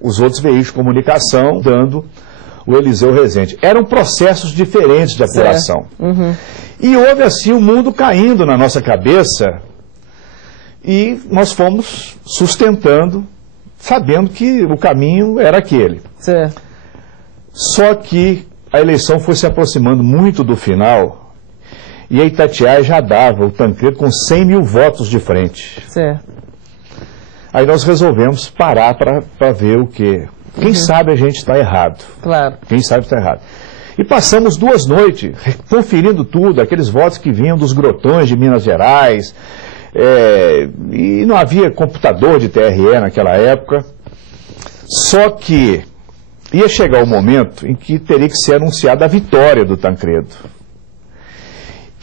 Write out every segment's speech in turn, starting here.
Os outros veículos de comunicação dando o Eliseu Rezende. Eram processos diferentes de apuração. E houve assim o mundo caindo na nossa cabeça e nós fomos sustentando, sabendo que o caminho era aquele. Só que a eleição foi se aproximando muito do final e a Itatiaia já dava o Tancredo com 100 mil votos de frente. Aí nós resolvemos parar para ver o quê? Quem sabe a gente está errado. Quem sabe está errado. E passamos 2 noites conferindo tudo, aqueles votos que vinham dos grotões de Minas Gerais, e não havia computador de TRE naquela época. Só que ia chegar o momento em que teria que ser anunciada a vitória do Tancredo.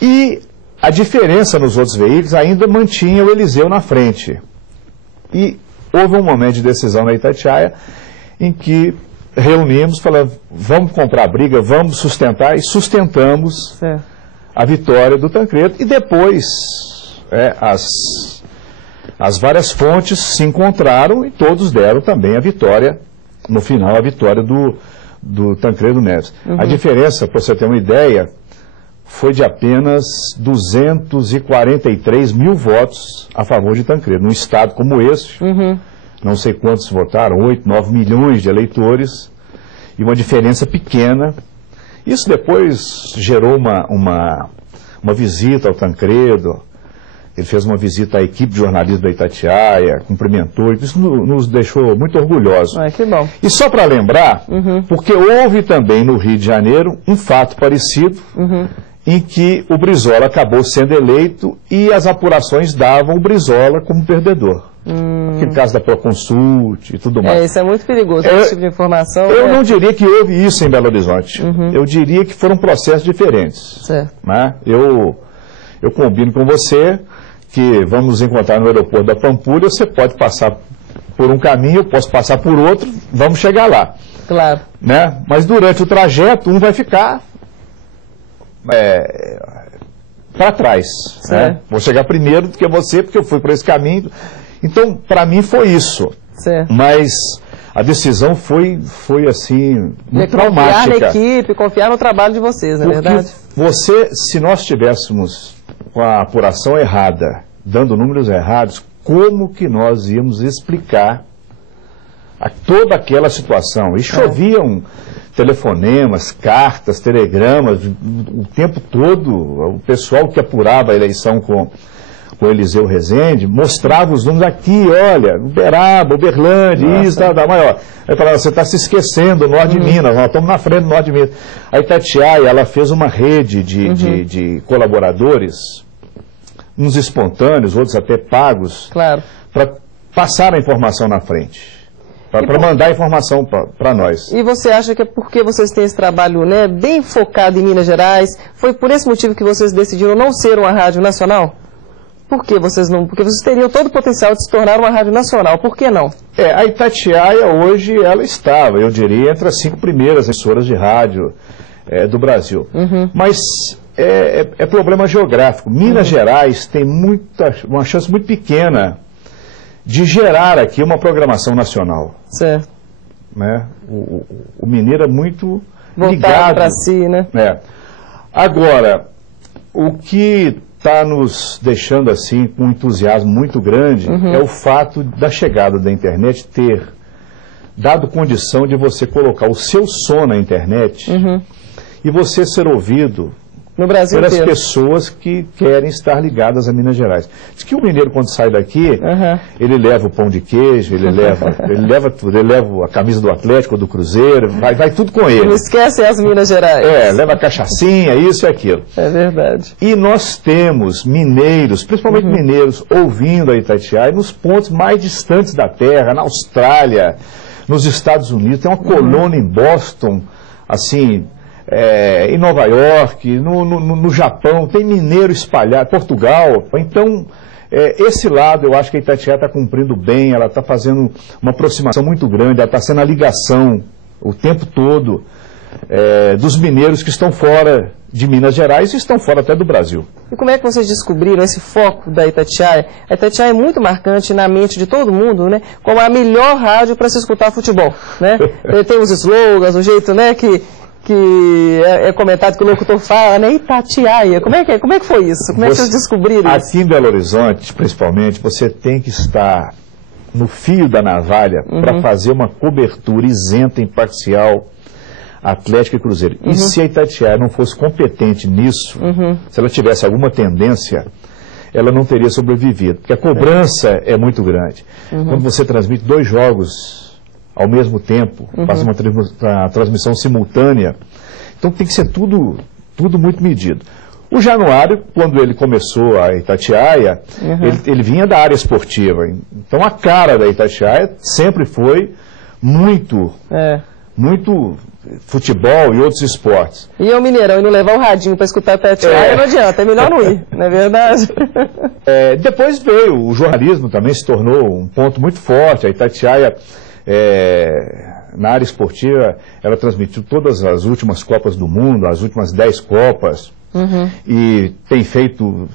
E a diferença nos outros veículos ainda mantinha o Eliseu na frente. E houve um momento de decisão na Itatiaia em que reunimos, falando, vamos comprar briga, vamos sustentar, e sustentamos a vitória do Tancredo. E depois as várias fontes se encontraram e todos deram também a vitória, no final, a vitória do Tancredo Neves. A diferença, para você ter uma ideia, foi de apenas 243 mil votos a favor de Tancredo. Num estado como esse, não sei quantos votaram, 8, 9 milhões de eleitores, e uma diferença pequena. Isso depois gerou uma visita ao Tancredo. Ele fez uma visita à equipe de jornalismo da Itatiaia, cumprimentou, isso nos deixou muito orgulhosos. Que bom. E só para lembrar, porque houve também no Rio de Janeiro um fato parecido, em que o Brizola acabou sendo eleito e as apurações davam o Brizola como perdedor. Aquele caso da Proconsult e tudo mais. Isso é muito perigoso, esse tipo de informação. Eu não diria que houve isso em Belo Horizonte. Eu diria que foram processos diferentes. Né? Eu combino com você que vamos nos encontrar no aeroporto da Pampulha, você pode passar por um caminho, eu posso passar por outro, vamos chegar lá. Né? Mas durante o trajeto, um vai ficar para trás. Né? Vou chegar primeiro do que você, porque eu fui por esse caminho. Então, para mim foi isso. Mas a decisão foi assim, muito traumática. Confiar na equipe, confiar no trabalho de vocês, não é verdade? Se nós tivéssemos com a apuração errada, dando números errados, como que nós íamos explicar toda aquela situação? E choviam telefonemas, cartas, telegramas, o tempo todo. O pessoal que apurava a eleição com o Eliseu Rezende mostrava os números aqui, olha, Uberaba, Uberlândia, isso, da maior. Aí falava, você está se esquecendo, norte de Minas, nós estamos na frente do norte de Minas. A Itatiaia, ela fez uma rede de colaboradores, uns espontâneos, outros até pagos, para passar a informação na frente. Para mandar informação para nós. E você acha que é porque vocês têm esse trabalho, né, bem focado em Minas Gerais, foi por esse motivo que vocês decidiram não ser uma rádio nacional? Por que vocês não? Porque vocês teriam todo o potencial de se tornar uma rádio nacional, por que não? A Itatiaia hoje, ela estava, eu diria, entre as 5 primeiras emissoras de rádio do Brasil. Mas é problema geográfico. Minas Gerais tem uma chance muito pequena de gerar aqui uma programação nacional. Né? O mineiro é muito ligado para si, né? Agora, o que está nos deixando assim com um entusiasmo muito grande é o fato da chegada da internet ter dado condição de você colocar o seu som na internet e você ser ouvido no Brasil pelas inteiro. Pessoas que querem estar ligadas a Minas Gerais. Diz que o mineiro, quando sai daqui, ele leva o pão de queijo, ele leva tudo, ele leva a camisa do Atlético, do Cruzeiro, vai tudo com ele. Não esquece as Minas Gerais. Leva cachaçinha, isso e aquilo. É verdade. E nós temos mineiros, principalmente mineiros, ouvindo a Itatiaia nos pontos mais distantes da terra, na Austrália, nos Estados Unidos, tem uma colônia em Boston, assim, em Nova York, no Japão, tem mineiro espalhado, Portugal. Então, esse lado eu acho que a Itatiaia está cumprindo bem, ela está fazendo uma aproximação muito grande, ela está sendo a ligação o tempo todo dos mineiros que estão fora de Minas Gerais e estão fora até do Brasil. E como é que vocês descobriram esse foco da Itatiaia? A Itatiaia é muito marcante na mente de todo mundo, né? Como a melhor rádio para se escutar futebol, né? Tem os slogans, o jeito, né, que é comentado que o locutor fala, né? Itatiaia. Como é que foi isso? Como é que vocês descobriram isso? Aqui em Belo Horizonte, principalmente, você tem que estar no fio da navalha para fazer uma cobertura isenta, imparcial, Atlético e Cruzeiro. E se a Itatiaia não fosse competente nisso, se ela tivesse alguma tendência, ela não teria sobrevivido. Porque a cobrança é muito grande. Quando você transmite 2 jogos ao mesmo tempo, faz uma transmissão simultânea, então tem que ser tudo muito medido. O Januário, quando ele começou a Itatiaia, ele vinha da área esportiva. Então a cara da Itatiaia sempre foi muito futebol e outros esportes. E o Mineirão e não levar o radinho para escutar a Itatiaia não adianta, é melhor não ir, não é verdade? Depois veio o jornalismo, também se tornou um ponto muito forte. A Itatiaia, na área esportiva, ela transmitiu todas as últimas Copas do Mundo, as últimas 10 Copas, e tem feito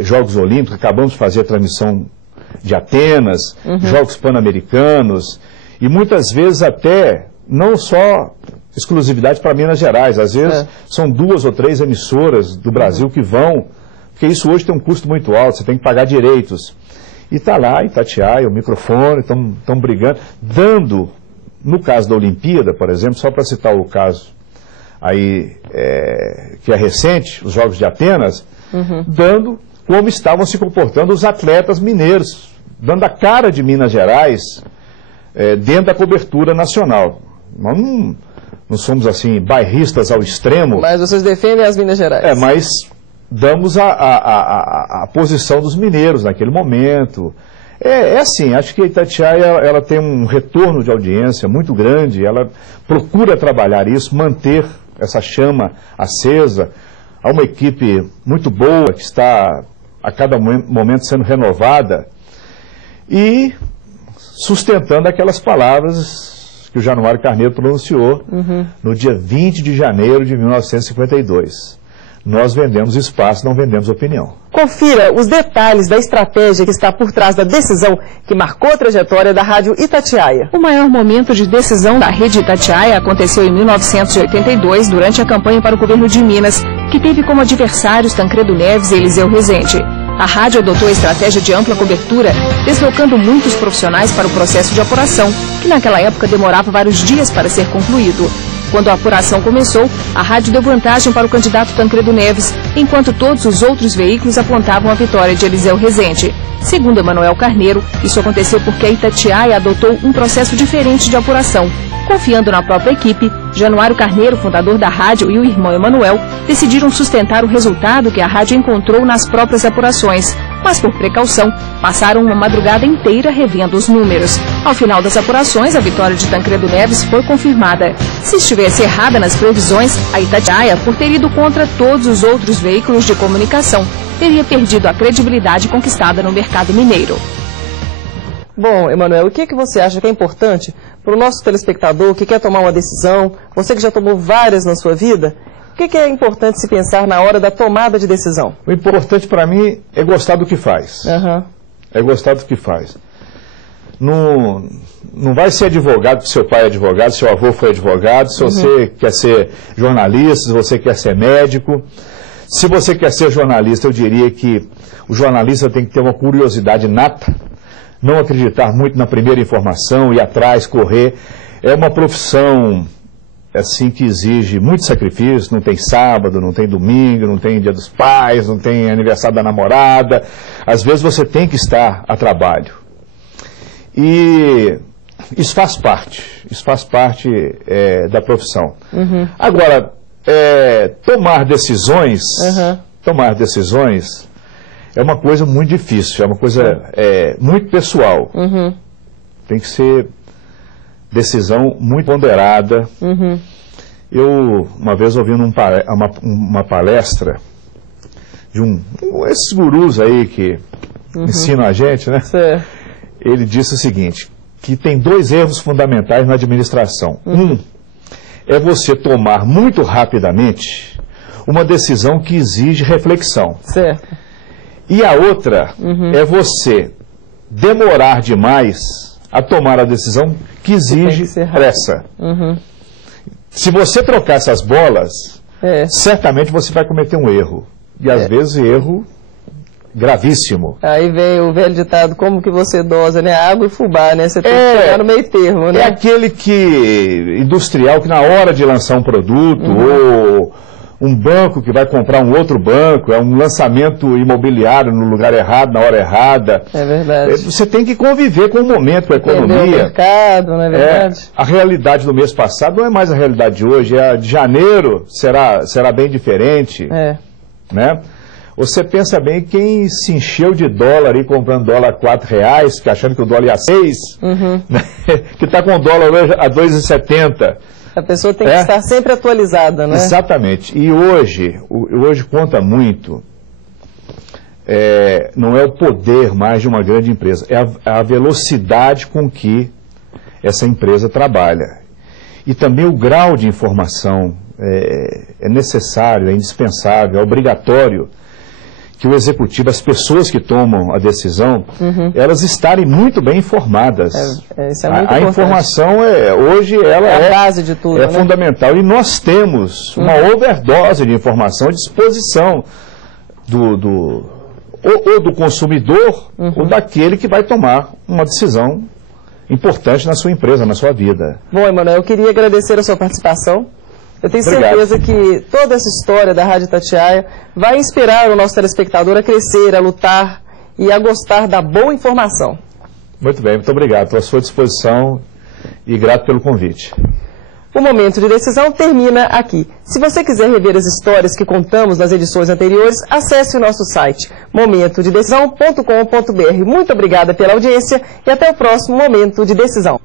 Jogos Olímpicos. Acabamos de fazer a transmissão de Atenas, Jogos Pan-Americanos, e muitas vezes até não só exclusividade para Minas Gerais, às vezes são 2 ou 3 emissoras do Brasil que vão, porque isso hoje tem um custo muito alto, você tem que pagar direitos. E está lá, Itatiaia, o microfone, estão brigando, dando, no caso da Olimpíada, por exemplo, só para citar o caso aí, que é recente, os Jogos de Atenas, dando como estavam se comportando os atletas mineiros, dando a cara de Minas Gerais dentro da cobertura nacional. Nós não somos assim bairristas ao extremo. Mas vocês defendem as Minas Gerais. Mas damos a posição dos mineiros naquele momento. Assim, acho que a Itatiaia ela tem um retorno de audiência muito grande, ela procura trabalhar isso, manter essa chama acesa. Há uma equipe muito boa que está a cada momento sendo renovada e sustentando aquelas palavras que o Januário Carneiro pronunciou no dia 20 de janeiro de 1952. Nós vendemos espaço, não vendemos opinião. Confira os detalhes da estratégia que está por trás da decisão que marcou a trajetória da Rádio Itatiaia. O maior momento de decisão da Rede Itatiaia aconteceu em 1982, durante a campanha para o governo de Minas, que teve como adversários Tancredo Neves e Eliseu Rezende. A rádio adotou a estratégia de ampla cobertura, deslocando muitos profissionais para o processo de apuração, que naquela época demorava vários dias para ser concluído. Quando a apuração começou, a rádio deu vantagem para o candidato Tancredo Neves, enquanto todos os outros veículos apontavam a vitória de Eliseu Rezende. Segundo Emanuel Carneiro, isso aconteceu porque a Itatiaia adotou um processo diferente de apuração. Confiando na própria equipe, Januário Carneiro, fundador da rádio, e o irmão Emanuel decidiram sustentar o resultado que a rádio encontrou nas próprias apurações, mas por precaução, passaram uma madrugada inteira revendo os números. Ao final das apurações, a vitória de Tancredo Neves foi confirmada. Se estivesse errada nas previsões, a Itatiaia, por ter ido contra todos os outros veículos de comunicação, teria perdido a credibilidade conquistada no mercado mineiro. Bom, Emanuel, o que você acha que é importante para o nosso telespectador que quer tomar uma decisão, você que já tomou várias na sua vida, o que é importante se pensar na hora da tomada de decisão? O importante para mim é gostar do que faz. É gostar do que faz. Não vai ser advogado porque seu pai é advogado, seu avô foi advogado, se você quer ser jornalista, se você quer ser médico. Se você quer ser jornalista, eu diria que o jornalista tem que ter uma curiosidade inata, não acreditar muito na primeira informação, ir atrás, correr. É uma profissão assim que exige muito sacrifício, não tem sábado, não tem domingo, não tem dia dos pais, não tem aniversário da namorada. Às vezes você tem que estar a trabalho. E isso faz parte da profissão. Agora, tomar decisões é uma coisa muito difícil, é uma coisa muito pessoal. Tem que ser decisão muito ponderada. Eu, uma vez, ouvi uma palestra de esses gurus aí que ensinam a gente, né? Ele disse o seguinte, que tem 2 erros fundamentais na administração. Um é você tomar muito rapidamente uma decisão que exige reflexão. Certo. E a outra é você demorar demais a tomar a decisão que exige pressa. Se você trocar essas bolas, certamente você vai cometer um erro. E às vezes erro gravíssimo. Aí vem o velho ditado, como que você dosa, né? Água e fubá, né? Você tem que chegar no meio termo, né? É aquele industrial que na hora de lançar um produto, ou um banco que vai comprar um outro banco, é um lançamento imobiliário no lugar errado, na hora errada. É verdade. Você tem que conviver com o momento, com a economia. O mercado, não é verdade? A realidade do mês passado não é mais a realidade de hoje, a de janeiro será bem diferente. Né? Você pensa bem, quem se encheu de dólar aí comprando dólar a R$4, achando que o dólar ia a 6, né? Que está com o dólar hoje a 2,70. A pessoa tem que estar sempre atualizada, né? Exatamente. E hoje conta muito, não é o poder mais de uma grande empresa, é a velocidade com que essa empresa trabalha. E também o grau de informação é necessário, é indispensável, é obrigatório que o executivo, as pessoas que tomam a decisão, elas estarem muito bem informadas. Isso é muito importante. A informação, hoje, ela é a base de tudo, né? Fundamental. E nós temos uma overdose de informação à disposição ou do consumidor ou daquele que vai tomar uma decisão importante na sua empresa, na sua vida. Bom, Emanuel, eu queria agradecer a sua participação. Eu tenho certeza que toda essa história da Rádio Itatiaia vai inspirar o nosso telespectador a crescer, a lutar e a gostar da boa informação. Muito bem, muito obrigado. Estou à sua disposição e grato pelo convite. O Momento de Decisão termina aqui. Se você quiser rever as histórias que contamos nas edições anteriores, acesse o nosso site momentodedecisão.com.br. Muito obrigada pela audiência e até o próximo Momento de Decisão.